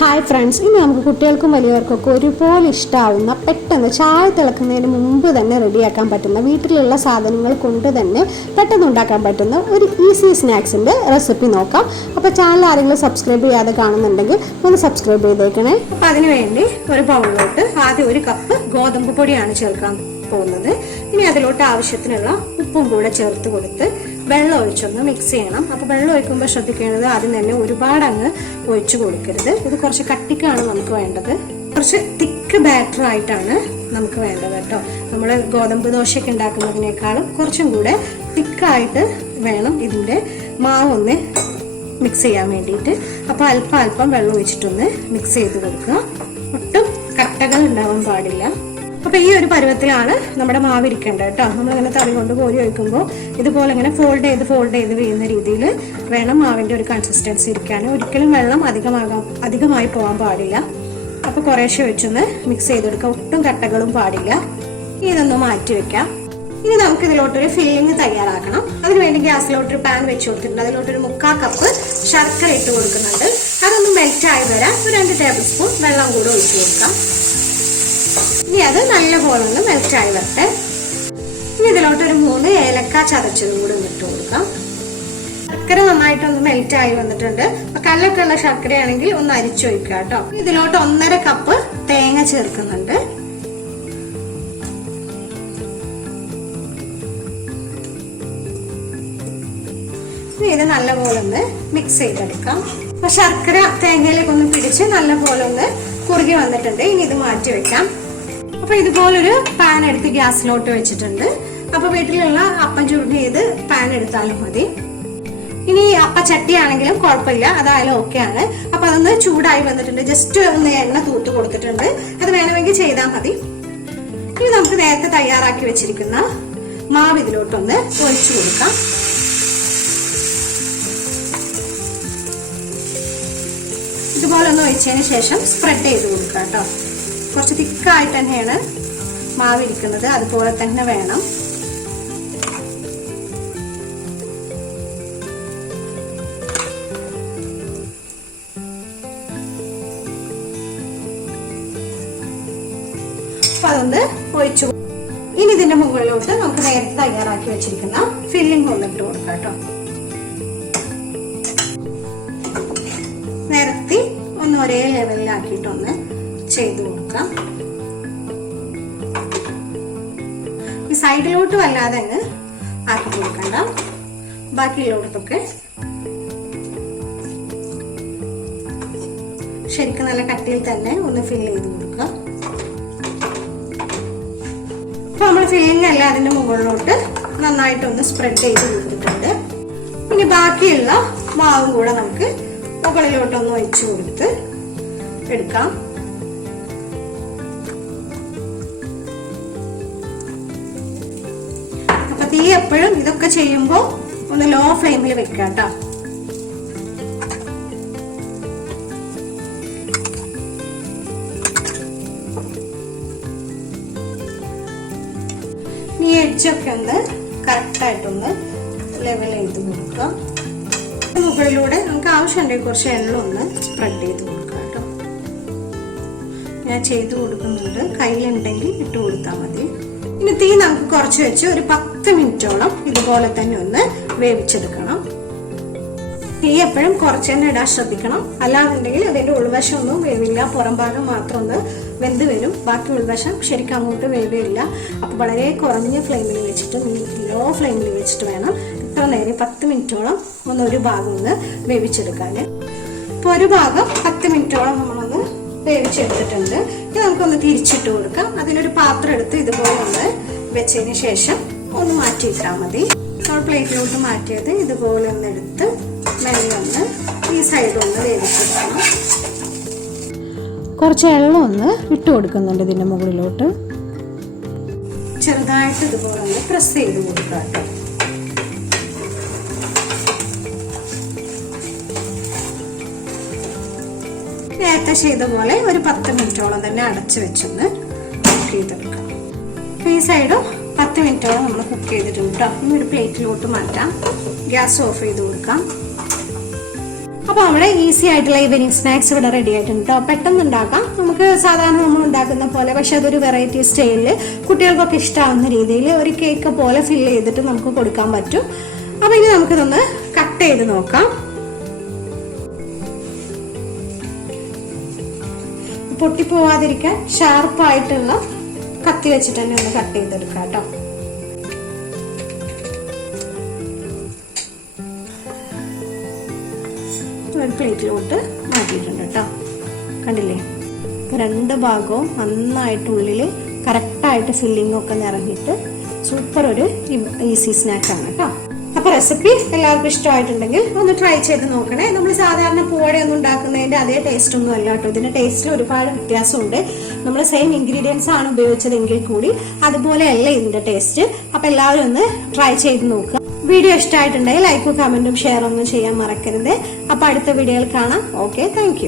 Hi friends ഇനി നമുക്ക് കുട്ടികൾക്കും വലിയവർക്കൊക്കെ ഒരുപോലെ ഇഷ്ടമാവുന്ന പെട്ടെന്ന് ചായ തിളക്കുന്നതിന് മുമ്പ് തന്നെ റെഡിയാക്കാൻ പറ്റുന്ന വീട്ടിലുള്ള സാധനങ്ങൾ കൊണ്ട് തന്നെ പെട്ടെന്ന് ഉണ്ടാക്കാൻ പറ്റുന്ന ഒരു ഈസി സ്നാക്സിന്റെ റെസിപ്പി നോക്കാം. അപ്പോൾ ചാനൽ ആരെങ്കിലും സബ്സ്ക്രൈബ് ചെയ്യാതെ കാണുന്നുണ്ടെങ്കിൽ ഒന്ന് സബ്സ്ക്രൈബ് ചെയ്തേക്കണേ. അപ്പോൾ അതിന് വേണ്ടി ഒരു ബൗളിലോട്ട് ആദ്യം ഒരു കപ്പ് ഗോതമ്പ് പൊടിയാണ് ചേർക്കാൻ പോകുന്നത്. ഇനി അതിലോട്ട് ആവശ്യത്തിനുള്ള ഉപ്പും കൂടെ ചേർത്ത് കൊടുത്ത് വെള്ളം ഒഴിച്ചൊന്ന് മിക്സ് ചെയ്യണം. അപ്പോൾ വെള്ളം ഒഴിക്കുമ്പോൾ ശ്രദ്ധിക്കേണ്ടത് ആദ്യം തന്നെ ഒരുപാട് അങ്ങ് ഒഴിച്ചു കൊടുക്കരുത്. ഇത് കുറച്ച് കട്ടിക്കാണ് നമുക്ക് വേണ്ടത്. കുറച്ച് തിക്ക് ബാറ്റർ ആയിട്ടാണ് നമുക്ക് വേണ്ടത് കേട്ടോ. നമ്മൾ ഗോതമ്പ് ദോശയൊക്കെ ഉണ്ടാക്കുന്നതിനേക്കാളും കുറച്ചും കൂടെ തിക്കായിട്ട് വേണം ഇതിന്റെ മാവൊന്ന് മിക്സ് ചെയ്യാൻ വേണ്ടിയിട്ട്. അപ്പോൾ അല്പം അല്പം വെള്ളം ഒഴിച്ചിട്ടൊന്ന് മിക്സ് ചെയ്ത് കൊടുക്കുക. ഒട്ടും കട്ടകൾ ഉണ്ടാവാൻ പാടില്ല. അപ്പൊ ഈ ഒരു പരുവത്തിലാണ് നമ്മുടെ മാവ് ഇരിക്കേണ്ടത് കേട്ടോ. നമ്മൾ ഇങ്ങനെ തവി കൊണ്ട് കോരി ഒഴിക്കുമ്പോൾ ഇതുപോലെ ഇങ്ങനെ ഫോൾഡ് ചെയ്ത് ഫോൾഡ് ചെയ്ത് വീഴുന്ന രീതിയിൽ വേണം മാവിന്റെ ഒരു കൺസിസ്റ്റൻസി ഇരിക്കാൻ. ഒരിക്കലും വെള്ളം അധികമാകാം അധികമായി പോകാൻ പാടില്ല. അപ്പൊ കുറേശ്ശെ ഒഴിച്ചൊന്ന് മിക്സ് ചെയ്ത് കൊടുക്കുക ഒട്ടും കട്ടകളും പാടില്ല. ഇതൊന്ന് മാറ്റി വെക്കാം. ഇനി നമുക്ക് ഇതിലോട്ടൊരു ഫില്ലിങ് തയ്യാറാക്കണം അതിനുവേണ്ടി ഗ്യാസിലോട്ടൊരു പാൻ വെച്ച് കൊടുത്തിട്ടുണ്ട്. അതിലോട്ടൊരു മുക്കാൽ കപ്പ് ശർക്കര ഇട്ട് കൊടുക്കുന്നുണ്ട്. അതൊന്ന് മെൽറ്റ് ആയി വരാൻ ഒരു രണ്ട് ടേബിൾ സ്പൂൺ വെള്ളം കൂടെ ഒഴിച്ചു കൊടുക്കാം. ഇനി അത് നല്ലപോലെ ഒന്ന് മെൽറ്റായി വരട്ടെ. ഇനി ഇതിലോട്ട് ഒരു മൂന്ന് ഏലക്ക ചതച്ചതും കൂടി ഇട്ട് കൊടുക്കാം. ശർക്കര നന്നായിട്ടൊന്ന് മെൽറ്റായി വന്നിട്ടുണ്ട്. അപ്പൊ കല്ലൊക്കെ ഉള്ള ശർക്കരയാണെങ്കിൽ ഒന്ന് അരിച്ചൊഴിക്കുക കേട്ടോ. ഇതിലോട്ട് ഒന്നര കപ്പ് തേങ്ങ ചേർക്കുന്നുണ്ട്. ഇത് നല്ലപോലെ ഒന്ന് മിക്സ് ചെയ്തെടുക്കാം. അപ്പൊ ശർക്കര തേങ്ങയിലേക്ക് ഒന്ന് പിടിച്ച് നല്ലപോലെ ഒന്ന് കുറുകി വന്നിട്ടുണ്ട്. ഇനി ഇത് മാറ്റി വെക്കാം. അപ്പൊ ഇതുപോലൊരു പാൻ എടുത്ത് ഗ്യാസിലോട്ട് വെച്ചിട്ടുണ്ട്. അപ്പൊ വീട്ടിലുള്ള അപ്പം ചൂട് ചെയ്ത് പാൻ എടുത്താലും മതി. ഇനി അപ്പച്ചട്ടി ആണെങ്കിലും കുഴപ്പമില്ല അതായാലും ആണ്. അപ്പൊ അതൊന്ന് ചൂടായി വന്നിട്ടുണ്ട്. ജസ്റ്റ് ഒന്ന് എണ്ണ തൂത്ത് കൊടുത്തിട്ടുണ്ട്. അത് വേണമെങ്കിൽ ചെയ്താൽ മതി. ഇനി നമുക്ക് നേരത്തെ തയ്യാറാക്കി വെച്ചിരിക്കുന്ന മാവ് ഇതിലോട്ടൊന്ന് ഒഴിച്ചു കൊടുക്കാം. ഇതുപോലെ ഒന്ന് ഒഴിച്ചതിന് ശേഷം സ്പ്രെഡ് ചെയ്ത് കൊടുക്കാം കേട്ടോ. കുറച്ച് തിക്കായിട്ട് തന്നെയാണ് മാവ് ഇരിക്കുന്നത്. അതുപോലെ തന്നെ വേണം. അതൊന്ന് ഒഴിച്ചു. ഇനി ഇതിന്റെ മുകളിലോട്ട് നമുക്ക് നേരത്തെ തയ്യാറാക്കി വെച്ചിരിക്കുന്ന ഫില്ലിംഗ് കൊണ്ടിട്ട് കൊടുക്കാം കേട്ടോ. നിരത്തി ഒന്ന് ഒരേ ലെവലിലാക്കിയിട്ടൊന്ന് ചെയ്തു കൊടുക്കാം ഈ സൈഡിലോട്ട് വല്ലാതെ അങ്ങ് ആക്കി കൊടുക്കണ്ട. ബാക്കിയുള്ളിടത്തൊക്കെ ശരിക്കും നല്ല കട്ടിയിൽ തന്നെ ഒന്ന് ഫിൽ ചെയ്ത് കൊടുക്കുക അപ്പൊ നമ്മൾ ഫില്ലിങ് അല്ല അതിന്റെ മുകളിലോട്ട് നന്നായിട്ടൊന്ന് സ്പ്രെഡ് ചെയ്ത് കൊടുത്തിട്ടുണ്ട്. ഇനി ബാക്കിയുള്ള മാവും കൂടെ നമുക്ക് മുകളിലോട്ടൊന്ന് ഒഴിച്ചു കൊടുത്ത് എടുക്കാം. തീ എപ്പോഴും ഇതൊക്കെ ചെയ്യുമ്പോൾ ഒന്ന് ലോ ഫ്ലെയിമിൽ വെക്കുക കേട്ടോ ഈ എഡ്ജൊക്കെ ഒന്ന് കറക്റ്റായിട്ടൊന്ന് ലെവൽ ചെയ്ത് കൊടുക്കുക മുകളിലൂടെ നമുക്ക് ആവശ്യമുണ്ടെങ്കിൽ കുറച്ച് എണ്ണ ഒന്ന് സ്പ്രെഡ് ചെയ്ത് കൊടുക്കുക കേട്ടോ ഞാൻ ചെയ്ത് കൊടുക്കുന്നുണ്ട്. കയ്യിലുണ്ടെങ്കിൽ ഇട്ട് കൊടുത്താൽ മതി. ഇനി തീ നമുക്ക് കുറച്ച് വെച്ച് ഒരു പത്ത് മിനിറ്റോളം ഇതുപോലെ തന്നെ ഒന്ന് വേവിച്ചെടുക്കണം. തീ എപ്പോഴും കുറച്ച് തന്നെ ഇടാൻ ശ്രദ്ധിക്കണം. അല്ലാന്നുണ്ടെങ്കിൽ അതിന്റെ ഉൾവശം ഒന്നും വേവില്ല. പുറം ഭാഗം മാത്രം ഒന്ന് വെന്ത് വരും. ബാക്കി ഉൾവശം ശരിക്കും അങ്ങോട്ട് വേവില്ല. അപ്പൊ വളരെ കുറഞ്ഞ ഫ്ലെയിമിൽ വെച്ചിട്ട് ലോ ഫ്ലെയിമിൽ വെച്ചിട്ട് വേണം ഇത്ര നേരം പത്ത് മിനിറ്റോളം ഒന്ന് ഒരു ഭാഗം ഒന്ന് വേവിച്ചെടുക്കാൻ ഇപ്പൊ ഒരു ഭാഗം പത്ത് മിനിറ്റോളം നമ്മളൊന്ന് വേവിച്ചെടുത്തിട്ടുണ്ട്. ഇനി നമുക്കൊന്ന് തിരിച്ചിട്ട് കൊടുക്കാം. അതിനൊരു പാത്രം എടുത്ത് ഇതുപോലെ ഒന്ന് വെച്ചതിന് ശേഷം ഒന്ന് മാറ്റിയിട്ടാൽ മതി. നമ്മൾ പ്ലേറ്റിലോട്ട് മാറ്റിയത് ഇതുപോലെ ഒന്ന് എടുത്ത് മെല്ലെ ഒന്ന് ഈ സൈഡൊന്ന് വേവിച്ചെടുക്കണം. കുറച്ച് എള്ളം ഒന്ന് ഇട്ട് കൊടുക്കുന്നുണ്ട് ഇതിന്റെ മുകളിലോട്ട്. ചെറുതായിട്ട് ഇതുപോലെ ഒന്ന് പ്രസ് ചെയ്ത് കൊടുക്കാം കേട്ടോ. നേരത്തെ ചെയ്ത പോലെ ഒരു പത്ത് മിനിറ്റോളം തന്നെ അടച്ചു വെച്ചൊന്ന് കുക്ക് ചെയ്തെടുക്കാം. അപ്പൊ ഈ പത്ത് മിനിറ്റോളം നമ്മൾ കുക്ക് ചെയ്തിട്ടുണ്ട് കേട്ടോ ഇനി ഒരു പ്ലേറ്റിലോട്ട് മാറ്റാം. ഗ്യാസ് ഓഫ് ചെയ്ത് കൊടുക്കാം. അപ്പോൾ അവിടെ ഈസി ആയിട്ടുള്ള ഈവനിങ് സ്നാക്സ് ഇവിടെ റെഡി ആയിട്ടുണ്ട് പെട്ടെന്ന് ഉണ്ടാക്കാം. നമുക്ക് സാധാരണ നമ്മൾ ഉണ്ടാക്കുന്ന പോലെ പക്ഷെ അതൊരു വെറൈറ്റി സ്റ്റൈലിൽ കുട്ടികൾക്കൊക്കെ ഇഷ്ടമാവുന്ന രീതിയിൽ ഒരു കേക്ക് പോലെ ഫില്ല് ചെയ്തിട്ട് നമുക്ക് കൊടുക്കാൻ പറ്റും. അപ്പോൾ ഇനി നമുക്കിതൊന്ന് കട്ട് ചെയ്ത് നോക്കാം. പൊട്ടിപ്പോവാതിരിക്കാൻ ഷാർപ്പായിട്ടുള്ള കത്തി വെച്ചിട്ട് തന്നെ ഒന്ന് കട്ട് ചെയ്തെടുക്കാം കേട്ടോ. ഒരു പ്ലേറ്റിലോട്ട് മാറ്റിയിട്ടുണ്ട് കേട്ടോ. കണ്ടില്ലേ? രണ്ട് ഭാഗവും നന്നായിട്ട് ഉള്ളിൽ കറക്റ്റായിട്ട് ഫില്ലിംഗ് ഒക്കെ നിറഞ്ഞിട്ട് സൂപ്പർ ഒരു ഈസി സ്നാക്കാണ് കേട്ടോ. അപ്പോൾ റെസിപ്പി എല്ലാവർക്കും ഇഷ്ടമായിട്ടുണ്ടെങ്കിൽ ഒന്ന് ട്രൈ ചെയ്ത് നോക്കണേ. നമ്മൾ സാധാരണ പൂവടയൊന്നും ഉണ്ടാക്കുന്നതിന്റെ അതേ ടേസ്റ്റ് ഒന്നും അല്ല കേട്ടോ. ഇതിന്റെ ടേസ്റ്റിൽ ഒരുപാട് വ്യത്യാസമുണ്ട്. നമ്മൾ സെയിം ഇൻഗ്രീഡിയൻസ് ആണ് ഉപയോഗിച്ചതെങ്കിൽ കൂടി അതുപോലെയല്ല ഇതിന്റെ ടേസ്റ്റ് അപ്പോൾ എല്ലാവരും ഒന്ന് ട്രൈ ചെയ്ത് നോക്കുക. വീഡിയോ ഇഷ്ടമായിട്ടുണ്ടെങ്കിൽ ലൈക്കും കമന്റും ഷെയർ ഒന്നും ചെയ്യാൻ മറക്കരുത്. അപ്പോൾ അടുത്ത വീഡിയോയിൽ കാണാം. Okay thank